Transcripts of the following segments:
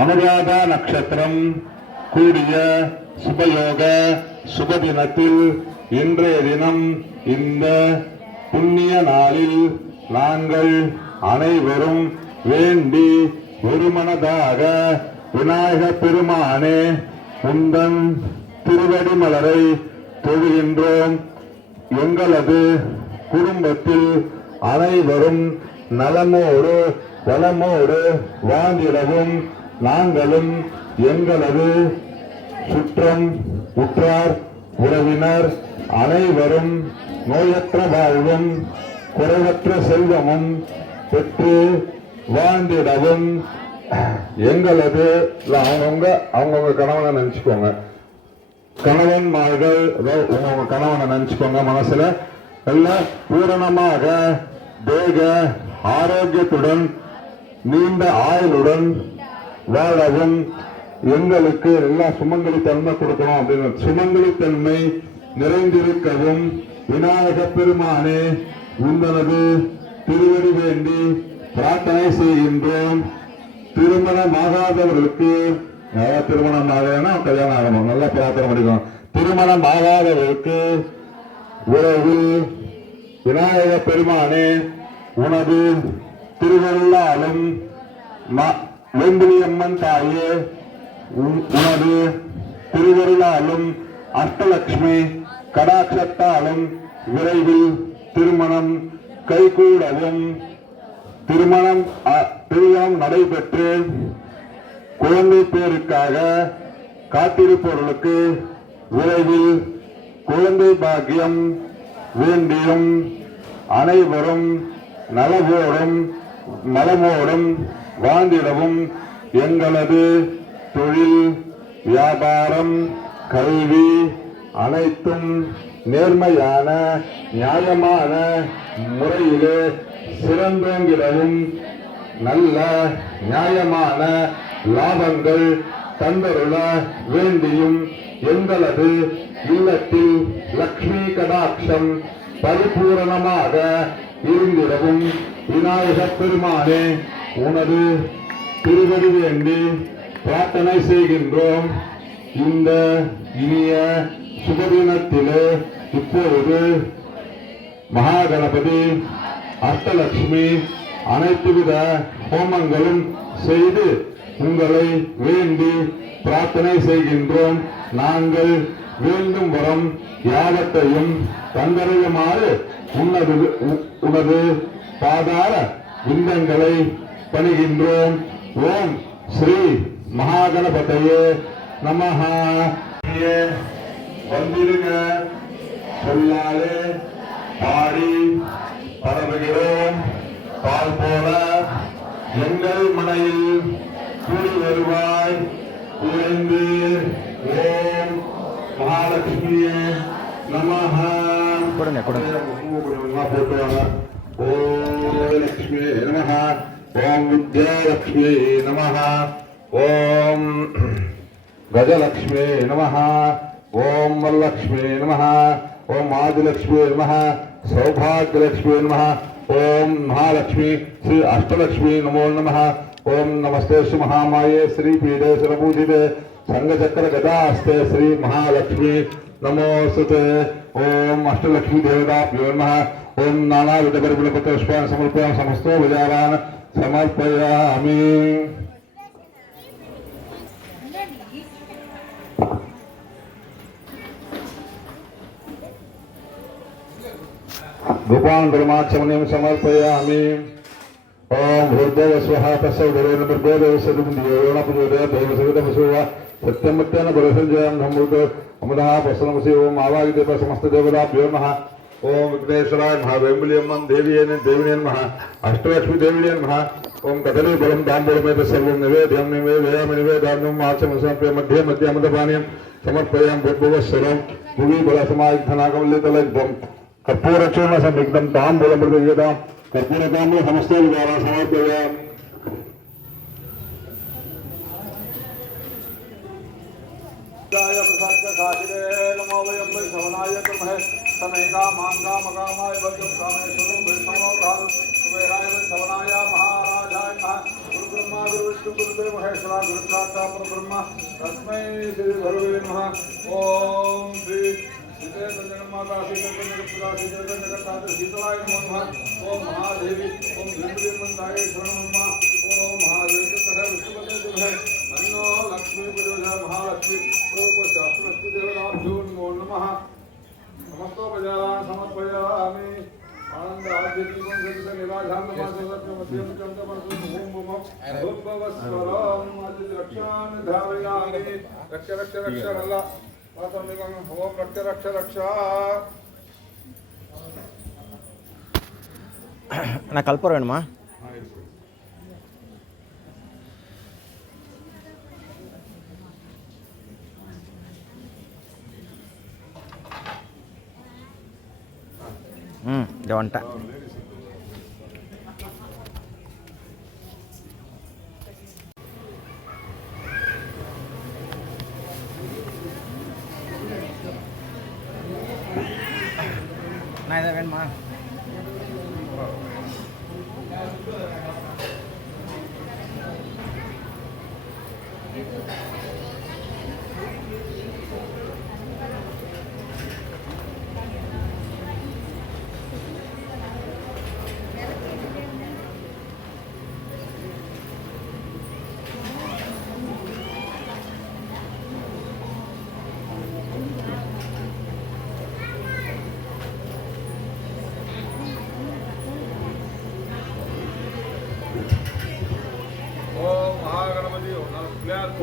அனுராத நட்சத்திரம் கூடிய சுபயோக சுபதினத்தில் இன்றைய தினம் இந்த புண்ணிய நாளில் நாங்கள் அனைவரும் வேண்டி ஒருமனதாக விநாயக பெருமானே உந்தன் திருவடி மலரை தொழுகின்றோம். எங்களது குடும்பத்தில் அனைவரும் நலமோடு வளமோடு வாழ்ந்திடவும் நாங்களும் எங்களது சுற்றம் உற்றார் உறவினர் அனைவரும் நோயற்ற வாழ்வும் குறைவற்ற செல்வமும் பெற்று வாழ்ந்திடவும் எங்களது அவங்கவுங்க கணவனை நினைச்சுக்கோங்க. கணவன்மார்கள் உங்க கணவனை நினைச்சுக்கோங்க. மனசுல நல்ல பூரணமாக தேக ஆரோக்கியத்துடன் நீண்ட ஆயுளுடன் வாழவும் எங்களுக்கு எல்லா சுமங்கலித்தன்மை கொடுக்கணும் அப்படின்னு சுமங்கலித்தன்மை நிறைந்திருக்கவும் விநாயக பெருமானே உங்களது திருவடி வேண்டி பிரார்த்தனை செய்கின்றோம். திருமணமாகாதவர்களுக்கு திருமணம் ஆகலைன்னா கல்யாணம் ஆகணும். நல்லா பிரார்த்தனை பண்ணிக்கணும். திருமணம் ஆகாதவர்களுக்கு உறவில் விநாயக பெருமானே உனது திருவருளாலும் வேம்பிலியம்மன் தாயே உனது திருவருளாலும் அஷ்டலட்சுமி கடாட்சத்தாலும் விரைவில் திருமணம் கைகூடவும் திருமணம் நடைபெற்று குழந்தை பேருக்காக காத்திருப்பவர்களுக்கு விரைவில் குழந்தை பாக்கியம் வேண்டியும் அனைவரும் நலவோடும் மலமோடும் வாழ்ந்திடவும் எங்களது தொழில் வியாபாரம் கல்வி அனைத்தும் நேர்மையான நியாயமான முறையிலே சிறந்தோங்கிடவும் நல்ல நியாயமான லாபங்கள் தந்தருள வேண்டியும் எங்களது இல்லத்தில் லக்ஷ்மி கடாட்சம் பரிபூரணமாக இருந்திடவும் விநாயக பெருமானே உனது திருவடி வேண்டி பிரார்த்தனை செய்கின்றோம். இந்த இனிய சுபதினத்திலே இப்பொழுது மகாகணபதி அஷ்டலட்சுமி அனைத்து வித ஹோமங்களும் செய்து உங்களை வேண்டி பிரார்த்தனை செய்கின்றோம். நாங்கள் வேண்டும் வரம் யாவத்தையும் தந்தரையுமாறு உனது பாதார விந்தங்களை பணிகின்றோம். ஓம் ஸ்ரீ மகாகணபதையே நமஹ. வந்திருங்க சொல்லாலே பாடி பரவுகிறோம். பால் போல எங்கள் மனையில் கூடி வருவாய் குறைந்து. ஓம் மகாலட்சுமியே நமஹ. போட்டுவாங்க. ஓம் லட்சுமியே நமஹ. ஓம் வித்யாலட்சுமியே நமஹ. ஓம் கஜலட்சுமியே நமஹ. ஓம் வரலட்சுமியே நமஹ. ஓம் ஆதிலட்சுமியே நமஹ. சௌபாகியலட்சுமியே நமஹ. ஓம் மகாலட்சுமி ஸ்ரீ அஷ்டலட்சுமி நமோ நமஹ. ओम नमस्ते श्री महामाये श्री पीडे सर्वपूजिते संघचक्र गदास्ते श्री महालक्ष्मी नमोस्तुते. ओम अष्टलक्ष्मी देवताभ्यो नमः. ओम नानाविध परिमलपत्र पुष्पान् समर्पयामि. समस्तो विचारान् समर्पयामि. गोपान् परमाक्षमनिं समर्पयामि. ओम भूर्देव स्वः तस्सौदरेण भूर्देव सदुमुद्योणपुजोदय देवसवितमसुवा सत्यमत्यन बलसंजयं धम्मुत अमदः प्रसन्नमसि. ओम आवागिदेव समस्त देवताभ्यो नमः. ओम विघ्नेश्वराय नमः. वेम्बुलियम्मन देवीये नमः. अष्टलक्ष्मी देवीये नमः. ओम कदली बलं ताम्बूलमेत सर्वं निवेदयामि. निवेदयामि निवेदयामि आचमनसमर्पय मध्ये मध्ये अमृतपानीयं समर्पयामि. भूर्भुवस्सरं भुवि बलसमायुक्तनागमल्लितलग्धं कर्पूरचूर्ण संयुक्तं ताम्बूलमृतयेदां कर्पूरताम्बूल समस्तो विचारान् समर्पयामि. नमो वयं वै श्रवणाय कुर्महे समेका मांगा मकामाय वज्रं कामेश्वरं विष्णुं धारं कुबेराय वै श्रवणाय महाराजाय नमः. ब्रह्मा गुरु विष्णु गुरुदेव महेश्वरा गुरु साक्षात् परब्रह्म तस्मै श्री गुरुवे नमः। ओम श्री सीते जगन्माता सीते जगत्पुरा सीते जगत्तात्र सीतलाय नमो नमः। ओम महादेवी ओम श्रीमंताय शरणं नमः। ओम महादेव कह विष्णुपते नमः। अन्नो लक्ष्मी पूजा महालक्ष्मी रूप शास्त्रलक्ष्मी देवताभ्यो नमो नमः। समस्तो प्रजानां समर्पयामि। आनंद राज्य जीवन जगत निराधार नमाजोदत्त मध्यम चंद्रमसु ओम मम भवस्वरम आदि रक्षान धारयामि। रक्ष रक्ष रक्ष अल्लाह वातम निगम ओम रक्ष रक्ष रक्षा। நான் கல்பூரம் வேணுமா? இதை வந்துட்டேன். நான் இதை வேணுமா?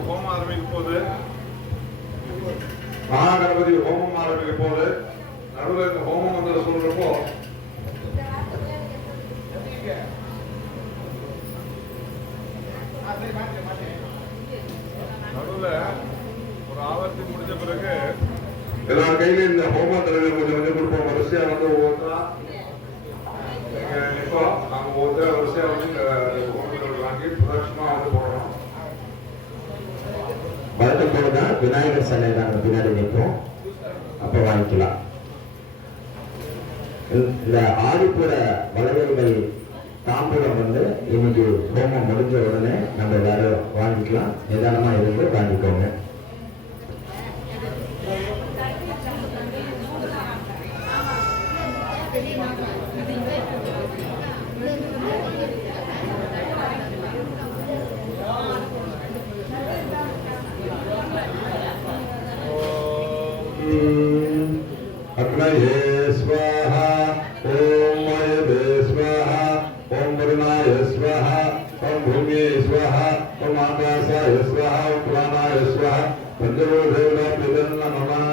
ஹோமம் ஆரம்பிக்கும் போது மகாகணபதி ஹோமம் ஆரம்பிக்கும் போது நடுவில் இந்த ஹோமம் வந்து சொல்றப்போ நடுவில் ஒரு ஆவர்த்தி முடிஞ்ச பிறகு எல்லார் கையில இந்த ஹோம திரவியம் கொஞ்சம் கொஞ்சம் கொடுப்போம். வரிசையா வந்து ஒவ்வொருத்தரா இப்போ நாங்க ஒவ்வொருத்தர வரிசையா வந்து இந்த ஹோம திரவியம் வாங்கி பிரதட்சமா வந்து போடணும். வழக்கம் போல தான் விநாயகர் சிலை நாங்கள் பின்னாடி நிற்போம், அப்போ வாங்கிக்கலாம். இந்த ஆடிப்புற வளையல்கள் தாம்பூலம் வந்து இன்னைக்கு ஹோமம் முடிஞ்ச உடனே நம்ம எல்லாரும் வாங்கிக்கலாம். நிதானமாக இருந்து வாங்கிக்கோங்க. अग्नये स्वाहा ओम मयदे स्वाहा ओम वरुणाय स्वाहा ओम भूम्ये स्वाहा ओम आकाशाय स्वाहा ओम प्राणाय स्वाहा पंचभूत देवताभ्यो नमः।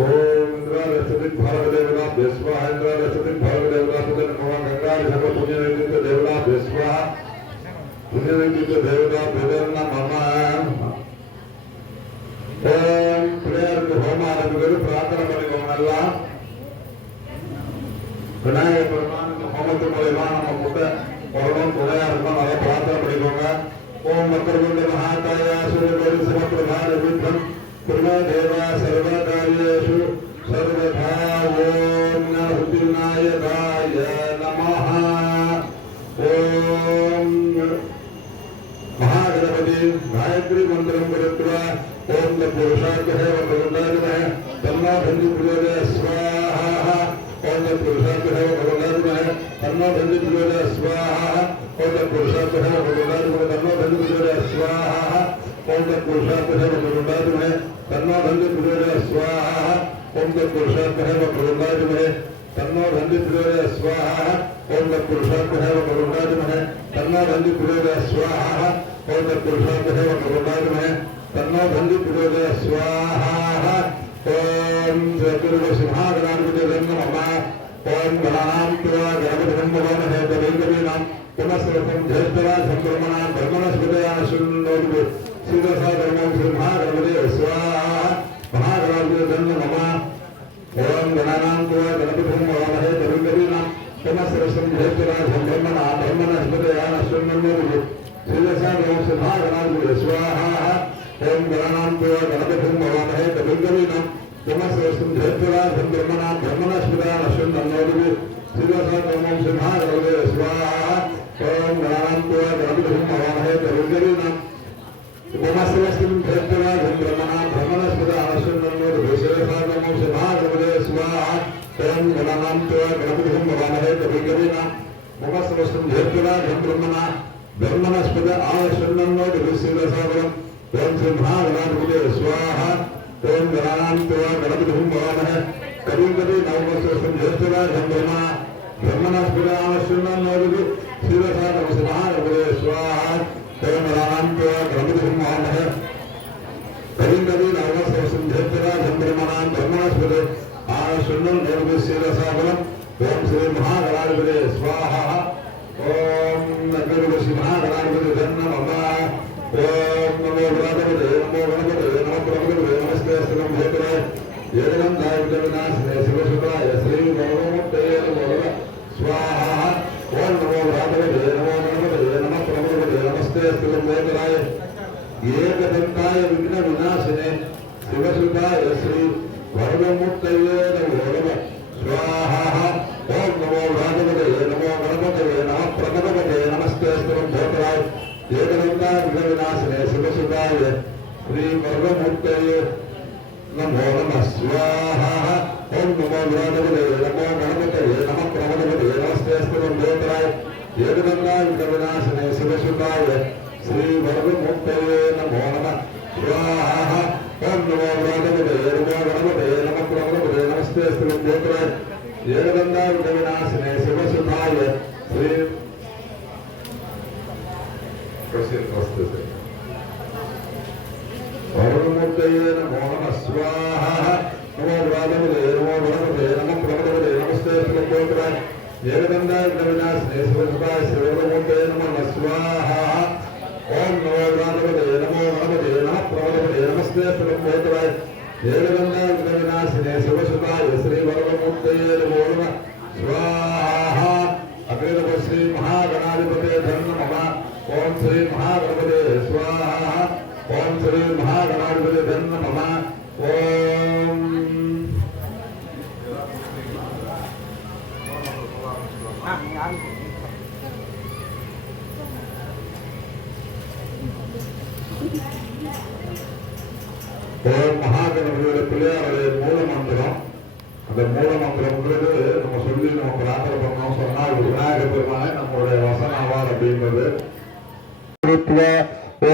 ओम इंद्रादशति भागदेवता स्वाहा इंद्रादशति भागदेवता नमः। गंगा जग पुण्यनित देवता स्वाहा पुण्यनित देवता नमः। ओम प्रेयर होम आरंभिकर प्रार्थना பண்ணிக்கோங்க. விநாயகர் பெருமான் ஹோமத்து மூலமா நம்ம கூட வரணும், துணையா இருக்கணும், அதை பிரார்த்தனை பண்ணிக்கோங்க. ஓம் வக்ரதுண்ட மகாகாய சூரியகோடி சமப்பிரபார விக்ரம் குரு தேவா சர்வகாரியேஷு சர்வதா ஓம் விநாயகாய நமः. ஓம் महागणपति गायत्री मंत्रम कृत्वा ओम पुरुषार्थः वक्रतुण्डाय तन्नो बन्धु प्रचोदय स्वाहा। ओम पुरुषार्थः वक्रतुण्डाय तन्नो बन्धु प्रचोदय स्वाहा। ओम पुरुषार्थः वक्रतुण्डाय तन्नो बन्धु प्रचोदय स्वाहा। ओम पुरुषार्थः वक्रतुण्डाय तन्नो बन्धु प्रचोदय स्वाहा। ओम पुरुषार्थः वक्रतुण्डाय तन्नो बन्धु प्रचोदय स्वाहा। ओम पुरुषार्थः वक्रतुण्डाय तन्नो बन्धु प्रचोदय स्वाहा। ओम पुरुषार्थः वक्रतुण्डाय तन्नो बन्धु प्रचोदय स्वाहा। ओम चतुर्दशमहागणाधिपतये नमः। ओम गणानां त्वा गणपतिं नमामहे तदेकवीनां पुनस्सर्वं ज्येष्ठराजं ब्रह्मणां ब्रह्मणस्पतया शृण्वन्तु शिवसा धर्मं श्रीमहागणपतये स्वाहा। महागणाधिपतये नमः। ओम गणानां त्वा गणपतिं धृतराष्ट्रं ब्रह्मणा ब्रह्मणस्पतयान शृण्वन्नोरुः श्रीरसा नमः स्वाहा ओम गणानां गणपतिं भवामहे कविं नमस्ते धृतराष्ट्रं ब्रह्मणा ब्रह्मणस्पतयान शृण्वन्नोरुः श्रीरसा नमः स्वाहा ओम गणानां गणपतिं भवामहे कविं नमस्ते धृतराष्ट्रं ब्रह्मणा ब्रह्मणस्पतयान शृण्वन्नोरुः श्रीरसा नमः स्वाहा ओम गणानां गणपतिं भवामहे कविं नमस्ते धृतराष्ट्रं ब्रह्मणा ब्रह्मणस्पत आशन्नोरुः श्रीरसावरम् ओम श्री महागणाधिपतये स्वाहा ओम गणानां गणपतिं भवामहे कविं नमस्ते धृतराष्ट्रं ब्रह्मणा ब्रह्मणस्पत आशन्नोरुः श्रीरसा नमः महागणपतये स्वाहा ओम गणानां गणपतिं भवामहे कविं नमस्ते धृतराष्ट्रं ब्रह्मणा ब्रह्मणस्पत आशन्नोरुः श्रीरसावरम् ओम श्री महागणाधिपतये स्वाहा ओम नमो श्री महागणाधिपतये नमः ओम नमो गणपतये नमो गणपतये नमः प्रभुवे नमस्ते सर्वं भेतरे येदं दायिकविनाशने शिवसुताय श्री गणपतये नमः स्वाहा ओम नमो गणपतये नमो गणपतये नमः प्रभुवे नमस्ते सर्वं भेतराय एकदन्ताय विघ्न विनाशने शिवसुताय श्री गणपतये नमः स्वाहा ओम नमो गणपतये नमो गणपतये नमः प्रभुवे नमस्ते सर्वं भेतराय एकदन्ताय विघ्न विनाशने शिवसुताय श्री गणपतये नमो नमः स्वाहा ओम नमो गणपतये नमो गणपतये नमः प्रभुवे नमस्ते सर्वं भेतराय एकदन्ताय विघ्न विनाशने शिवसुताय श्री गणपतये नमो नमः स्वाहा ओम नमो गणपतये नमो गणपतये नमः प्रभुवे नमस्ते सर्वं भेतराय एकदन्ताय विघ्न विनाशने शिवसुताय श्री गणपतये नमो नमः स्वाहा नमो गणपतये नमो गणपतये नमः प्रभुवे नमस्ते सर्वं भेतराय एकदन्ताय विघ्न विनाशने शिवसुताय श्री गणपतये नमः स्वाहा ओम नमो गणपतये नमो गणपतये नमः प्रभुवे नमस्ते सर्वं भेतराय एकदन्ताय विघ्न विनाशने शिवसुताय श्री गणपतये नमो नमः स्वाहा अग्रे नमः श्री महागणाधिपतये नमः ओम श्री महागणपतये स्वाहा ओम श्री महागणाधिपतये नमः ओम ஓம் மகாகணபதியோட பிள்ளையாருடைய மூல மந்திரம் அந்த மூல மந்திரம்ன்றது நம்ம சொல்லி நம்ம பிரார்த்தனை பண்ணோம் சொன்னா இது விநாயகர் பெருமானே நம்மளுடைய வசனாவார் அப்படின்றது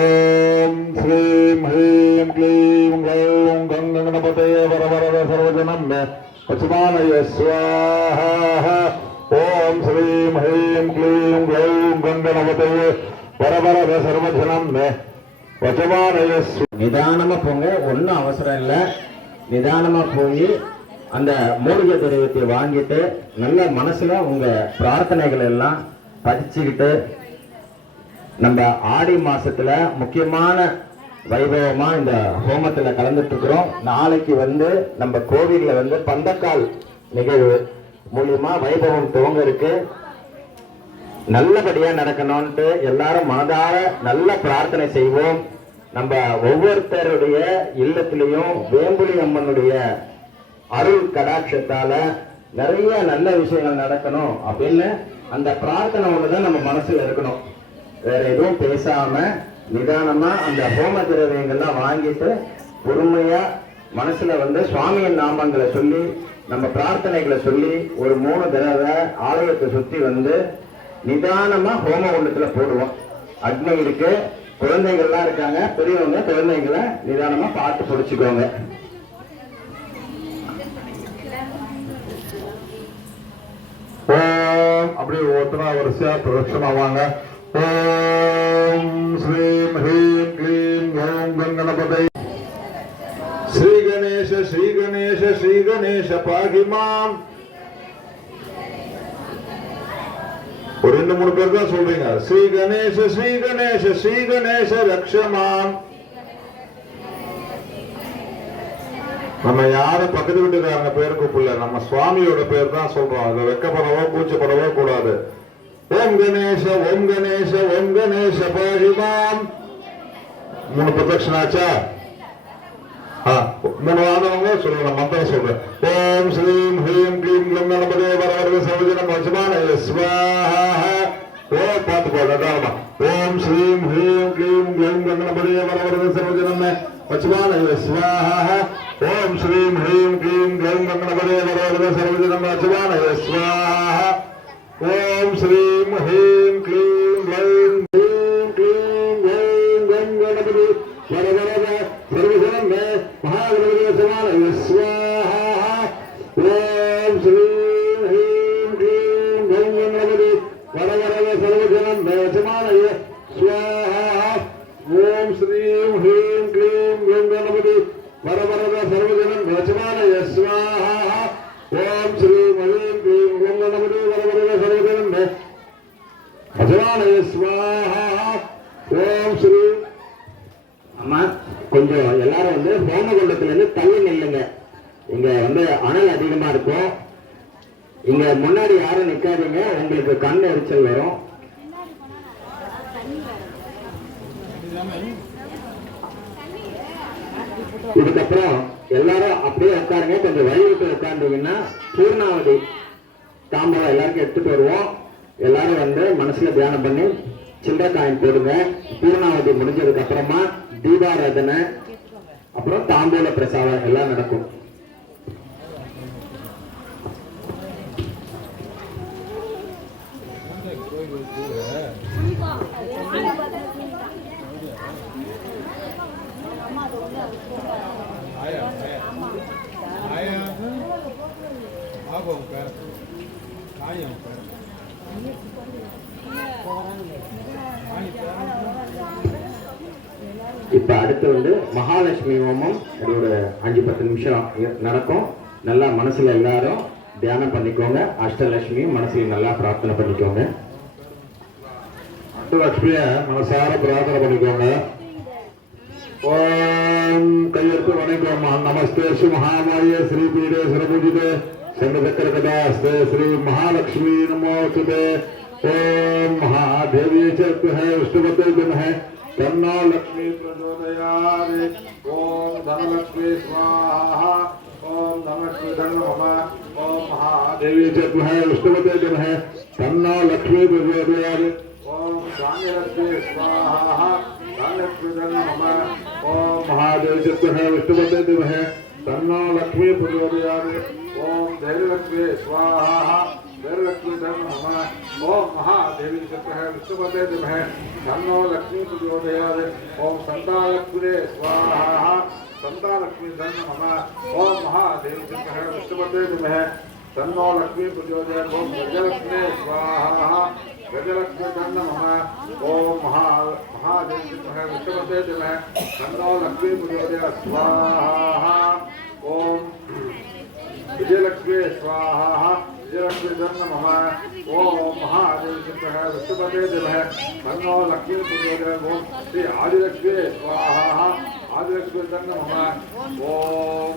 ஓம் ஸ்ரீம் ஹ்ரீம் க்ளீம் க்ளௌம் கங்கணபதயே வரவரத சர்வஜனம் வசுமானய ஸ்வாஹா ஓம் ஸ்ரீம் ஹ்ரீம் க்ளீம் க்ளௌம் கங்கணபதயே வரவரத சர்வஜனம் நிதானமா போங்க, ஒன்றும் அவசரம் இல்லை. நிதானமா போய் அந்த மூலிகை திரவியத்தை வாங்கிட்டு நல்ல மனசுல உங்க பிரார்த்தனைகள் எல்லாம் பதிச்சுக்கிட்டு நம்ம ஆடி மாசத்துல முக்கியமான வைபவமா இந்த ஹோமத்துல கலந்துட்டு இருக்கிறோம். நாளைக்கு நம்ம கோவில்ல பந்தக்கால் நிகழ்வு மூலியமா வைபவம் துவங்க இருக்கு. நல்லபடியா நடக்கணும்ட்டு எல்லாரும் மனதார நல்ல பிரார்த்தனை செய்வோம். நம்ம ஒவ்வொருத்தருடைய இல்லத்திலையும் வேம்புலி அம்மனுடைய அருள் கடாட்சத்தால நிறைய நல்ல விஷயங்கள் நடக்கணும் அப்படின்னு அந்த பிரார்த்தனை ஒண்ணுதான் நம்ம மனசுல இருக்கணும். வேற எதுவும் பேசாம நிதானமா அந்த ஹோம திரவியங்கள்லாம் வாங்கிட்டு பொறுமையா மனசுல சுவாமியின் நாமங்களை சொல்லி நம்ம பிரார்த்தனைகளை சொல்லி ஒரு 3 தடவை ஆலயத்தை சுத்தி நிதானமா ஹோம குண்டத்துல போடுவோம். அக்னி இருக்கு, குழந்தைகள்லாம் இருக்காங்க, பெரியவங்க குழந்தைங்களை நிதானமா பார்த்து பிடிச்சுக்கோங்க. ஓம் அப்படியே ஒவ்வொருத்தரா வரிசையா பிரதட்சணமா வாங்க. ஓம் ஸ்ரீம் ஹ்ரீம் க்ளீம் ஓம் கங்கணபதயே ஸ்ரீ கணேஷ ஸ்ரீ கணேஷ ஸ்ரீ கணேஷ பாகிமாம். ஒரு 2-3 பேர் தான் சொல்றீங்க. ஸ்ரீ கணேஷ ஸ்ரீ கணேஷ ஸ்ரீ கணேஷ ரக்ஷமாம். நம்ம யாரும் பக்கத்து வீட்டுக்காரங்க பேர் கூப்பிடல, நம்ம சுவாமியோட பேர் தான் சொல்றோம். அதை வெக்கப்படவோ கூச்சப்படவோ கூடாது. ஓம் கணேச ஓம் கணேச ஓம் கணேச பாரிமாம். 3 பிரதட்சணம் ஆச்சா? 3 ஆனவங்க சொல்லுங்க, மந்திரம் சொல்றேன். ஓம் ஸ்ரீம் ஹ்ரீம் க்ளீம் க்ளம் கணபதே வரவரத சர்வஜனம் வஜமானய ஸ்வாஹா. ஓம் பார்த்து போடுறதா. ஓம் ஸ்ரீம் ஹ்ரீம் க்ளீம் க்ளம் கணபதே வரவரத சர்வஜனம் வஜமானய ஸ்வாஹா. ஓம் ஸ்ரீம் ஹ்ரீம் க்ளீம் க்ளம் கணபதே வரவரத சர்வஜனம் வஜமானய ஸ்வாஹா. ஓம் ஸ்ரீம் ஹ்ரீம் க்ளீம் க்ளம் கணபதே வரவரத சர்வஜனம் महागणपति समानय स्वाहा. ओम श्रीं ह्रीं क्लीं गं गणपति वरवरद सर्वजनं समानय स्वाहा. ओम श्रीं ह्रीं क्लीं गं गणपति वरवरद सर्वजनं समानय स्वाहा. ओम श्रीं ह्रीं क्लीं गं गणपति वरवरद सर्वजनं समानय स्वाहा. ओम श्री அம்மா கொஞ்சம் எல்லாரும் ஹோமகுண்டத்துல இருந்து தள்ளி நில்லுங்க. இங்க அனல் அதிகமா இருக்கும். இங்க முன்னாடி யாரும் நிக்காதீங்க, உங்களுக்கு கண் எரிச்சல் வரும். இதுக்கப்புறம் எல்லாரும் அப்படியே உட்காருங்க. கொஞ்சம் வழி விட்டு உட்கார்ந்தீங்கன்னா பூர்ணாவதி தாம்பரம் எல்லாருக்கும் எடுத்துட்டு வருவோம். எல்லாரும் மனசுல தியானம் பண்ணி சில்லறை காயின் போடுங்க. பூர்ணாவதி முடிஞ்சதுக்கு அப்புறமா தீபாராதனை, அப்புறம் தாம்பூல பிரசாதம் எல்லாம் நடக்கும். இப்ப அடுத்து மகாலட்சுமி ஹோமம் ஒரு 5-10 நிமிஷம் நடக்கும். நல்லா மனசுல எல்லாரும் தியானம் பண்ணிக்கோங்க. அஷ்டலட்சுமியும் மனசுல நல்லா பிரார்த்தனை பண்ணிக்கோங்க. அஷ்டலட்சுமிய மனசார பிரார்த்தனை பண்ணிக்கோங்க. ஓம் கையெழுத்து வணக்கம். நமஸ்தே ஸ்ரீ மகாமாயே ஸ்ரீ பீடே சிரபூஜிதே சங்கசக்கர கதாஸ்தே ஸ்ரீ மகாலட்சுமி நமோஸ்துதே. ஓம் महादेवी च है विष्णुपते दिन है तन्नो लक्ष्मी प्रचोदयात्. ओम धनलक्ष्मी स्वाहा. ओम धनलक्ष्मी धन नमः. ओम महादेवी च है विष्णुपते दिन है तन्नो लक्ष्मी प्रचोदयात्. ओम धान्यलक्ष्मी स्वाहा. धान्यलक्ष्मी धन नमः. ओम महादेवी च है विष्णुपते दिन है तन्नो लक्ष्मी प्रचोदयात्. ओम धैर्यलक्ष्मी स्वाहा. धैर्यलक्ष्मी धन नमः. ओम महादेवी चक्र है विष्णुपते दिमहे तन्नो लक्ष्मी प्रचोदयात्. ओम संतालक्ष्मी स्वाहा. संतालक्ष्मी धन नमः. ओम महादेवी चक्र है विष्णुपते दिमहे तन्नो लक्ष्मी प्रचोदयात्. ओम गजलक्ष्मी स्वाहा. गजलक्ष्मी धन नमः. ओम महादेवी चक्र है विष्णुपते दिमहे तन्नो लक्ष्मी प्रचोदयात्. स्वाहा. ओम विजयलक्ष्मी स्वाहा. विजयलक्ष्मी धन नमः. ओम महादेवी चक्र है विष्णुपते दिमहे तन्नो लक्ष्मी प्रचोदयात्. ओम श्री आदिलक्ष्मी स्वाहा. आदिलक्ष्मी धन नमः. ओम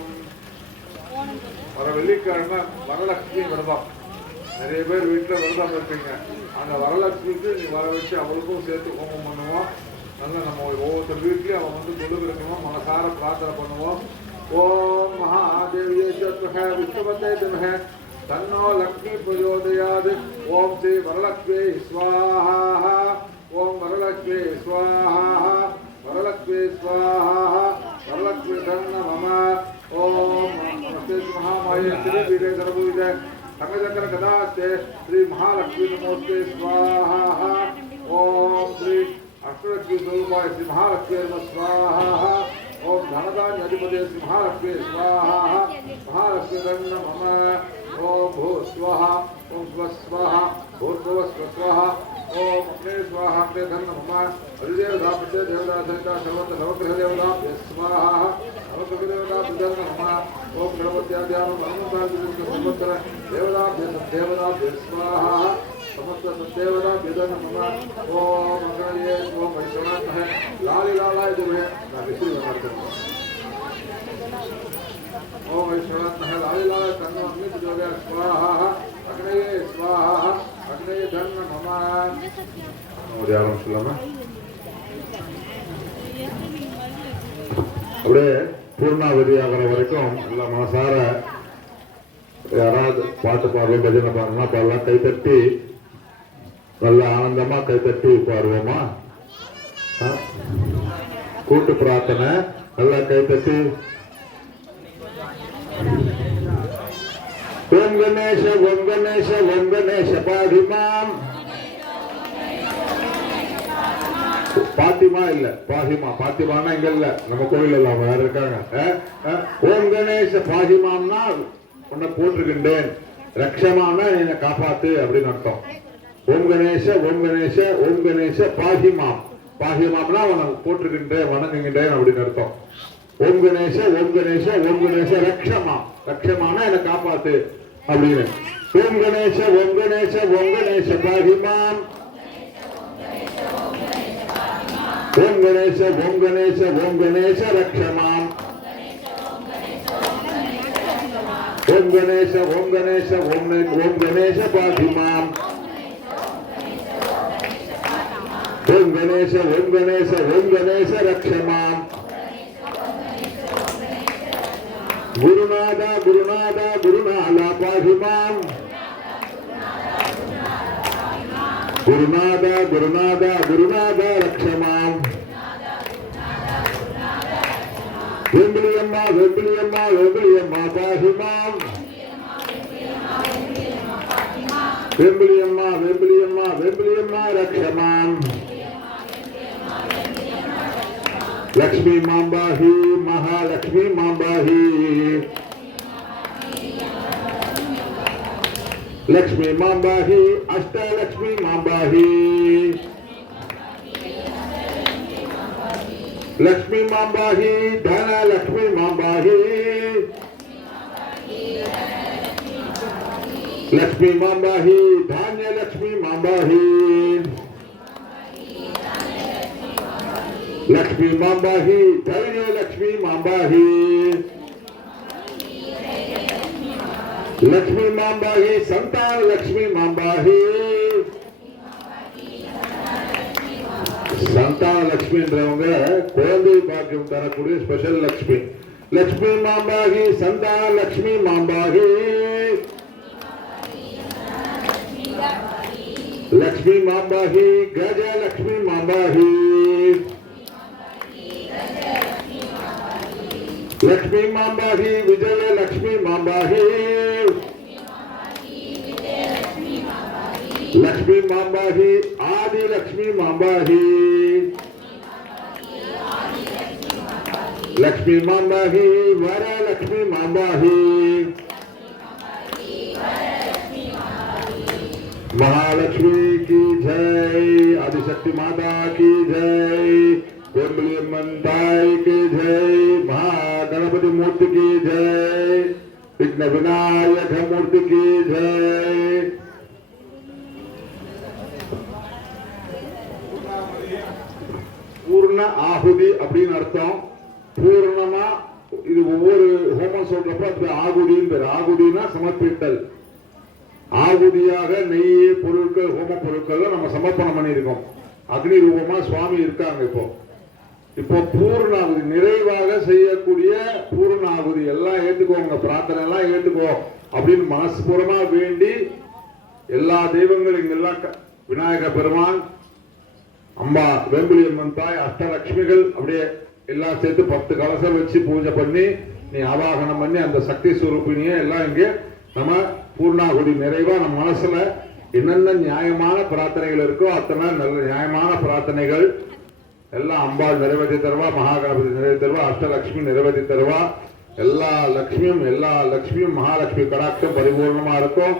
வர வெள்ளிக்கிழமை வரலட்சுமி விரதம். நிறைய பேர் வீட்டில் விரதம் இருப்பீங்க. அந்த வரலட்சுமிக்கு நீ வர வச்சு அவளுக்கும் சேர்த்து ஹோமம் பண்ணுவோம். நல்லா நம்ம ஒவ்வொருத்தர் வீட்லையும் அவன் தொழுகு இருக்கணும். மனசார பிரார்த்தனை பண்ணுவோம். ओम महादेवी चक्र है विष्णुपते दिमहे तन्नो लक्ष्मी प्रचोदयात्. ओम श्री वरलक्ष्मी स्वाहा. ओम वरलक्ष्मी स्वाहा. वरलक्ष्मी स्वाहा. वरलक्ष्मी धन नमः. ओम नमस्ते महामाये श्री पीडे सर्वभूते संगचक्र कदास्ते श्री महालक्ष्मी नमोस्ते स्वाहा. ओम श्री अष्टलक्ष्मी स्वरूपाय श्री महालक्ष्मी नमः स्वाहा. ओम धनदान अधिपति श्री महालक्ष्मी स्वाहा. महालक्ष्मी धन नमः. ओम भू स्वाहा. ओम स्व स्वाहा. भूर्भुव स्व स्वाहा. ओम अग्ने स्वाहा. अग्ने धन नमः. अधिदेवता प्रत्यय देवता सहिता सर्वत्र नवग्रह देवता स्वाहा. नवग्रह देवता प्रत्यय नमः. ओम गणपत्याद्याम हनुमतादित्य सर्वत्र देवता स्वाहा. समस्त देवता वेदन नमः. ओम अग्नये ओम वैष्णव है लाली लालाय देवे ना विष्णु नमः. ओम ईश्वरात्मः लालिलाय तन्नो अग्नि प्रचोदयात् स्वाहा अग्नये स्वाहा अग्नये धन्न मम ஒரு யாரும் சொல்லாம அப்படியே பூர்ணாவதி ஆகிற வரைக்கும் எல்லாம் மனசார யாராவது பாட்டு பாடலாம் பஜனை பாடலாம் பாடலாம் கைத்தட்டி நல்ல ஆனந்தமா கைத்தட்டி பாடுவோமா கூட்டு பிரார்த்தனை நல்லா கைத்தட்டி ஓம் கணேஷ ஓம் கணேஷ ஓம் கணேஷ பாதிமாம் பாத்திமா இல்ல பாதிமா பாத்திமானா இங்க இல்ல நம்ம கோவில் இல்ல அவங்க யாரும் இருக்காங்க ஓம் கணேஷ பாதிமாம்னா உன்னை போட்டிருக்கின்றேன் ரக்ஷமான என்னை காப்பாத்து அப்படின்னு அர்த்தம் ஓம் கணேச ஓம் கணேச ஓம் கணேச பாகிமாம் பாகிமாம்னா உன்னை போட்டிருக்கின்றேன் வணங்குகின்றேன் அப்படின்னு அர்த்தம் ஓம் கணேச ஓம் கணேச ஓம் கணேச ரக்ஷமா ரக்ஷமான என்னை காப்பாத்து அப்படின்னு ஓம் கணேச ஓம் கணேச ஓம் கணேச பாகிமாம் ஓம் கணேச ஓம் கணேச ஓம் கணேச ரக்ஷமாம் ஓம் கணேச ஓம் கணேச ஓம் கணேச பாதிமாம் ஓம் கணேச ஓம் கணேச ஓம் கணேச ரக்ஷமாம் குருநாத குருநாத குருநாத பாதிமாம் குருநாத குருநாத குருநாத ரக்ஷமாம் வெம்பிலியம்மா வெம்பிலியம்மா வெம்பிலியம்மா பாதிமாம் வெம்பிலியம்மா வெம்பிலியம்மா வெம்பிலியம்மா ரக்ஷமாம் லக்ஷ்மி மாம்பாஹி மகாலட்சுமி மாம்பாஹி லக்ஷ்மி மாம்பாஹி அஷ்டலக்ஷ்மி மாம்பாஹி लक्ष्मी मांबाही धन लक्ष्मी मांबाही लक्ष्मी मांबाही धान्य लक्ष्मी मांबाही लक्ष्मी मांबाही धैर्य लक्ष्मी मांबाही लक्ष्मी मांबाही संतान लक्ष्मी मांबाही संतान लक्ष्मी कुछ भाग्यम तरह स्पेशल लक्ष्मी लक्ष्मी मांबाही संतान लक्ष्मी मांबाही लक्ष्मी मांबाही गज लक्ष्मी मांबाही लक्ष्मी मांबाही विजय लक्ष्मी मांबाही लक्ष्मी मांबाही आदि लक्ष्मी मांबाही लक्ष्मी मांबाही वर लक्ष्मी मांबाही महालक्ष्मी की जय आदिशक्ति माता की जय वेम्बलियम्मन ताई की जय महागणपति मूर्ति की जय विघ्न विनायक मूर्ति की जय பூர்ண ஆகுதி அப்படின்னு அர்த்தம் பூர்ணமா இது ஒவ்வொரு ஹோமம் சொல்றப்ப அது ஆகுதின்னு பேர் ஆகுதினா சமர்ப்பித்தல் ஆகுதியாக நெய் பொருட்கள் ஹோம பொருட்கள் நம்ம சமர்ப்பணம் பண்ணியிருக்கோம் அக்னி ரூபமா சுவாமி இருக்காங்க இப்போ பூர்ணாகுதி நிறைவாக செய்யக்கூடிய பூர்ணாகுதி எல்லாம் ஏற்றுக்கோங்க பிரார்த்தனை எல்லாம் ஏற்றுக்கோ அப்படின்னு மனசுபூர்வமா வேண்டி எல்லா தெய்வங்களும் இங்கெல்லாம் விநாயக பெருமான் அம்மா வேம்புலியம்மன் தாய் அஷ்டலட்சுமிகள் அப்படியே எல்லாம் சேர்த்து 10 கலசம் வச்சு பூஜை பண்ணி நீ ஆவாகனம் பண்ணி அந்த சக்தி ஸ்வரூபினியே எல்லாம் இங்கே நம்ம பூர்ணாகுதி நிறைவா நம்ம மனசுல என்னென்ன நியாயமான பிரார்த்தனைகள் இருக்கோ அத்தனை நல்ல நியாயமான பிரார்த்தனைகள் எல்லாம் அம்பாள் நிறைவேற்றி தருவா மகாகணபதி நிறைவேற்றி தருவா அஷ்டலட்சுமி நிறைவேற்றி தருவா எல்லா லட்சுமியும் மகாலட்சுமி கடாட்சம் பரிபூர்ணமா இருக்கும்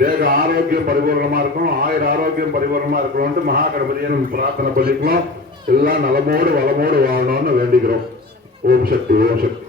தேக ஆரோக்கியம் பரிபூர்ணமா இருக்கும் ஆயுர ஆரோக்கியம் பரிபூர்ணமா இருக்கணும்னு மகாகணபதியை நம்ம பிரார்த்தனை பண்ணிக்கலாம் எல்லாம் நலமோடு வளமோடு வாழணும்னு வேண்டிக்கிறோம் ஓம் சக்தி ஓம் சக்தி